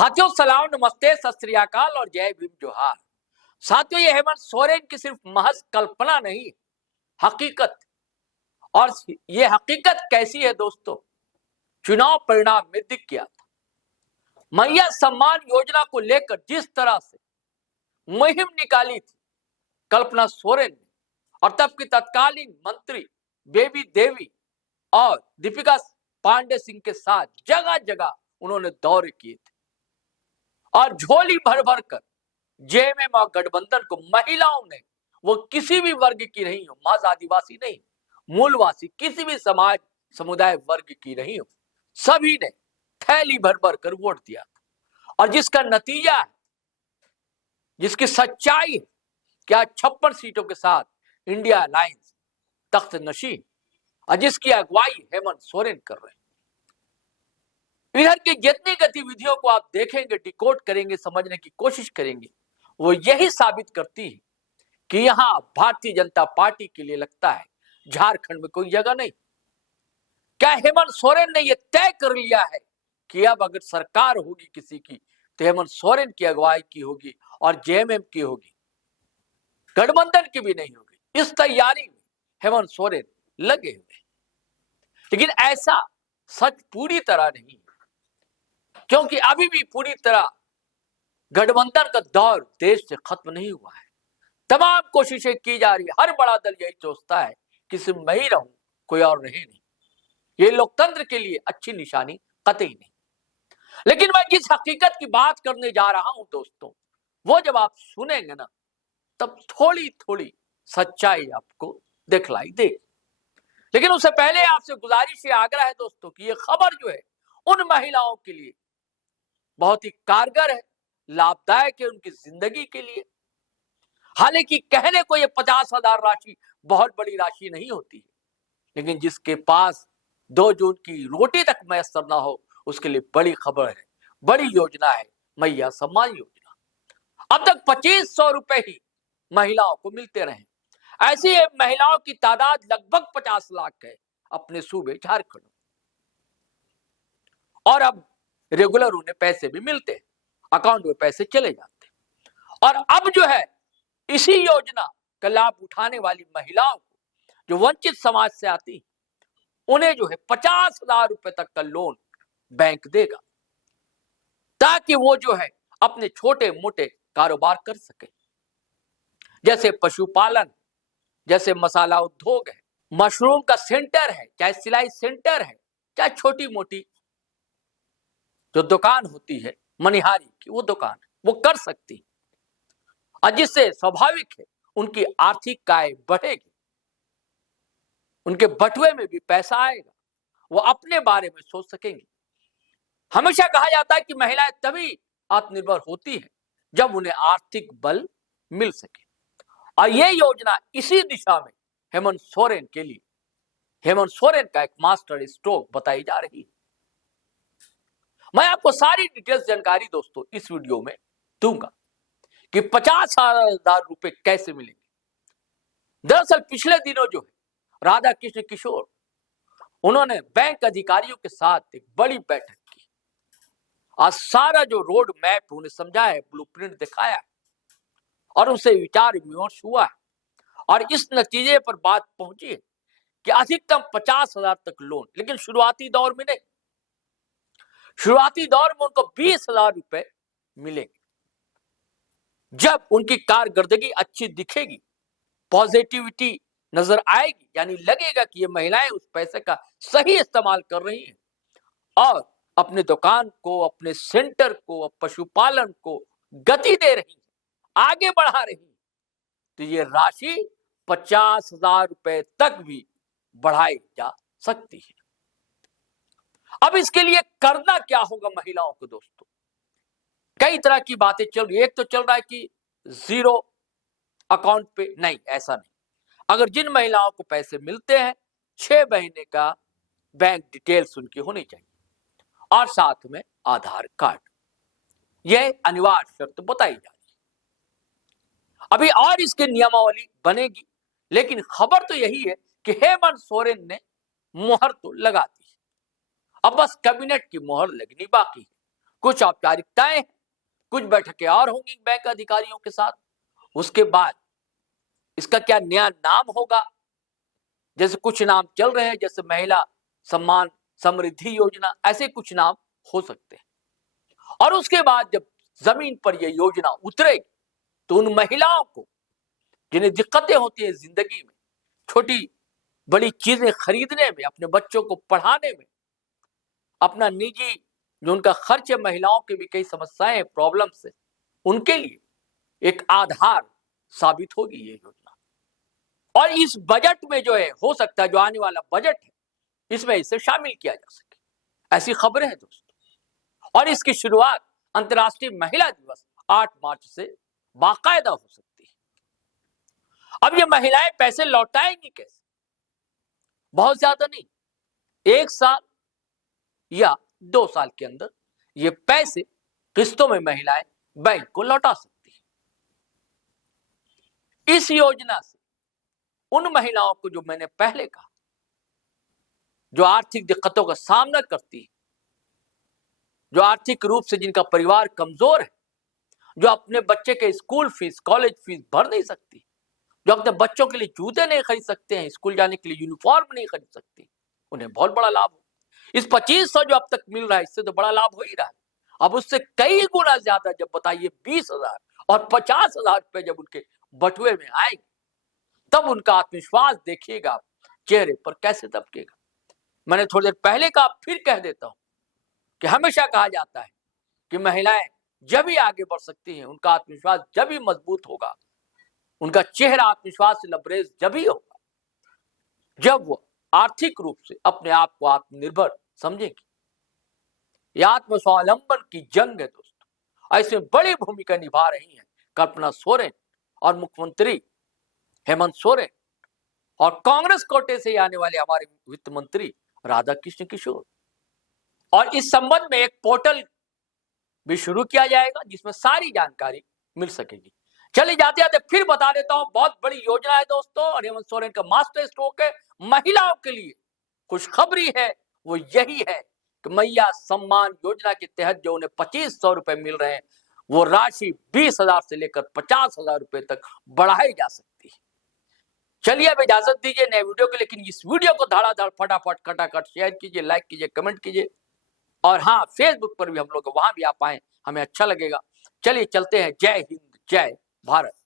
साथियों सलाम, नमस्ते, सत श्री अकाल और जय भीम जोहार। साथियों, ये हेमंत सोरेन की सिर्फ महज कल्पना नहीं, हकीकत। और ये हकीकत कैसी है दोस्तों? चुनाव परिणाम में दिख गया था। मैया सम्मान योजना को लेकर जिस तरह से मुहिम निकाली थी कल्पना सोरेन ने, और तब की तत्कालीन मंत्री बेबी देवी और दीपिका पांडे सिंह के साथ जगह जगह उन्होंने दौरे किए थे और झोली भर भर कर जेएमएम और गठबंधन को महिलाओं ने, वो किसी भी वर्ग की नहीं हो, माज आदिवासी नहीं, मूलवासी, किसी भी समाज समुदाय वर्ग की नहीं हो, सभी ने थैली भर भर कर वोट दिया था। और जिसका नतीजा है, जिसकी सच्चाई है कि आज 56 सीटों के साथ इंडिया अलायंस तख्त नशी, और जिसकी अगुवाई हेमंत सोरेन कर रहे हैं। इधर की जितनी गतिविधियों को आप देखेंगे, डिकोड करेंगे, समझने की कोशिश करेंगे, वो यही साबित करती है कि यहां भारतीय जनता पार्टी के लिए लगता है झारखंड में कोई जगह नहीं। क्या हेमंत सोरेन ने यह तय कर लिया है कि अब अगर सरकार होगी किसी की तो हेमंत सोरेन की अगुवाई की होगी और जेएमएम की होगी, गठबंधन की भी नहीं होगी? इस तैयारी में हेमंत सोरेन लगे हुए, लेकिन ऐसा सच पूरी तरह नहीं, क्योंकि अभी भी पूरी तरह गठबंधन का दौर देश से खत्म नहीं हुआ है। तमाम कोशिशें की जा रही है, हर बड़ा दल यही सोचता है कि सिर्फ मैं ही रहूं, कोई और रहे नहीं। ये लोकतंत्र के लिए अच्छी निशानी कतई नहीं। लेकिन मैं जिस हकीकत की बात करने जा रहा हूं दोस्तों, वो जब आप सुनेंगे ना, तब थोड़ी थोड़ी सच्चाई आपको दिखलाई देगी। लेकिन उससे पहले आपसे गुजारिश है, आग्रह है दोस्तों कि ये खबर जो है उन महिलाओं के लिए बहुत ही कारगर है, लाभदायक है उनकी जिंदगी के लिए। हालांकि कहने को ये 50,000 राशि बहुत बड़ी राशि नहीं होती है, लेकिन जिसके पास 2 जून की रोटी तक मैसर ना हो, उसके लिए बड़ी खबर है, बड़ी योजना है मैया सम्मान योजना। अब तक 2500 रुपए ही महिलाओं को मिलते रहे। ऐसी महिलाओं की तादाद लगभग 50 लाख है अपने सूबे झारखंड में, और अब रेगुलर उन्हें पैसे भी मिलते हैं, अकाउंट में पैसे चले जाते हैं। और अब जो है इसी योजना का लाभ उठाने वाली महिलाओं को, जो वंचित समाज से आती, उन्हें जो है 50,000 रुपए तक का लोन बैंक देगा, ताकि वो जो है अपने छोटे मोटे कारोबार कर सके, जैसे पशुपालन, जैसे मसाला उद्योग है, मशरूम का सेंटर है, चाहे सिलाई सेंटर है, चाहे छोटी मोटी जो दुकान होती है मनिहारी की, वो दुकान वो कर सकती, और जिससे स्वाभाविक है उनकी आर्थिक आय बढ़ेगी, उनके बटुए में भी पैसा आएगा, वो अपने बारे में सोच सकेंगे। हमेशा कहा जाता है कि महिलाएं तभी आत्मनिर्भर होती है जब उन्हें आर्थिक बल मिल सके, और यह योजना इसी दिशा में हेमंत सोरेन के लिए, हेमंत सोरेन का एक मास्टर स्ट्रोक बताई जा रही है। मैं आपको सारी डिटेल्स जानकारी दोस्तों इस वीडियो में दूंगा कि 50,000 रुपए कैसे मिलेंगे। दरअसल पिछले दिनों जो है राधा कृष्ण किशोर, उन्होंने बैंक अधिकारियों के साथ एक बड़ी बैठक की, आज सारा जो रोड मैप उन्हें समझाया है, ब्लूप्रिंट दिखाया है, और उनसे विचार विमर्श हुआ है, और इस नतीजे पर बात पहुंची है कि अधिकतम 50,000 तक लोन, लेकिन शुरुआती दौर में नहीं, शुरुआती दौर में उनको 20,000 रुपए मिलेंगे। जब उनकी कारकर्दगी अच्छी दिखेगी, पॉजिटिविटी नजर आएगी, यानी लगेगा कि ये महिलाएं उस पैसे का सही इस्तेमाल कर रही हैं और अपने दुकान को, अपने सेंटर को, पशुपालन को गति दे रही हैं, आगे बढ़ा रही हैं, तो ये राशि 50,000 रुपए तक भी बढ़ाई जा सकती है। अब इसके लिए करना क्या होगा महिलाओं को दोस्तों? कई तरह की बातें चल रही है। एक तो चल रहा है कि जीरो अकाउंट पे, नहीं, ऐसा नहीं। अगर जिन महिलाओं को पैसे मिलते हैं, 6 महीने का बैंक डिटेल्स उनकी होनी चाहिए, और साथ में आधार कार्ड, यह अनिवार्य शर्त बताई जा रही है। अभी और इसकी नियमावली बनेगी, लेकिन खबर तो यही है कि हेमंत सोरेन ने मुहर तो लगा दी, अब बस कैबिनेट की मुहर लगनी बाकी है। कुछ औपचारिकताएं, कुछ बैठकें और होंगी बैंक अधिकारियों के साथ। उसके बाद इसका क्या नया नाम होगा, जैसे कुछ नाम चल रहे हैं, जैसे महिला सम्मान समृद्धि योजना, ऐसे कुछ नाम हो सकते हैं। और उसके बाद जब जमीन पर यह योजना उतरेगी तो उन महिलाओं को जिन्हें दिक्कतें होती है जिंदगी में, छोटी बड़ी चीजें खरीदने में, अपने बच्चों को पढ़ाने में, अपना निजी जो उनका खर्च है, महिलाओं की भी कई समस्याएं प्रॉब्लम्स है, उनके लिए एक आधार साबित होगी ये योजना। और इस बजट में जो है, हो सकता है जो आने वाला बजट है इसमें इसे शामिल किया जा सके, ऐसी खबरें हैं दोस्तों। और इसकी शुरुआत अंतर्राष्ट्रीय महिला दिवस 8 मार्च से बाकायदा हो सकती है। अब ये महिलाएं पैसे लौटाएंगी कैसे? बहुत ज्यादा नहीं, 1 साल या 2 साल के अंदर ये पैसे किस्तों में महिलाएं बैंक को लौटा सकती है। इस योजना से उन महिलाओं को, जो मैंने पहले कहा, जो आर्थिक दिक्कतों का सामना करती है, जो आर्थिक रूप से जिनका परिवार कमजोर है, जो अपने बच्चे के स्कूल फीस, कॉलेज फीस भर नहीं सकती, जो अपने बच्चों के लिए जूते नहीं खरीद सकते हैं, स्कूल जाने के लिए यूनिफॉर्म नहीं खरीद सकती, उन्हें बहुत बड़ा लाभ हो। इस 2500 जो अब तक मिल रहा है, इससे तो बड़ा लाभ हो ही रहा है। अब उससे कई गुना ज्यादा, जब बताइए 20,000 और 50,000 रुपए जब उनके बटुए में आएंगे, तब उनका आत्मविश्वास देखिएगा चेहरे पर कैसे दबकेगा। मैंने थोड़ी देर पहले कहा, फिर कह देता हूं कि हमेशा कहा जाता है कि महिलाएं जब ही आगे बढ़ सकती हैं, उनका आत्मविश्वास जब ही मजबूत होगा, उनका चेहरा आत्मविश्वास से लबरेज जब ही होगा, जब वो आर्थिक रूप से अपने आप को आत्मनिर्भर समझेगी। यह आत्मस्वावलंबन की जंग है दोस्तों। ऐसे बड़ी भूमिका निभा रही हैं कल्पना सोरेन और मुख्यमंत्री हेमंत सोरेन और कांग्रेस कोटे से आने वाले हमारे वित्त मंत्री राधाकृष्ण किशोर। और इस संबंध में एक पोर्टल भी शुरू किया जाएगा जिसमें सारी जानकारी मिल सकेगी। चलिए जाते जाते फिर बता देता हूं, बहुत बड़ी योजना है दोस्तों और हेमंत सोरेन का मास्टर स्ट्रोक है। महिलाओं के लिए खुशखबरी है, वो यही है कि मैया सम्मान योजना के तहत जो उन्हें 2500 रुपए मिल रहे हैं, वो राशि 20,000 से लेकर 50,000 रुपए तक बढ़ाई जा सकती है। चलिए अब इजाजत दीजिए नए वीडियो के, लेकिन इस वीडियो को धड़ाधड़ फटाफट खटाखट शेयर कीजिए, लाइक कीजिए, कमेंट कीजिए। और हाँ, फेसबुक पर भी हम लोग, वहां भी आप आए, हमें अच्छा लगेगा। चलिए चलते हैं। जय हिंद, जय भारत।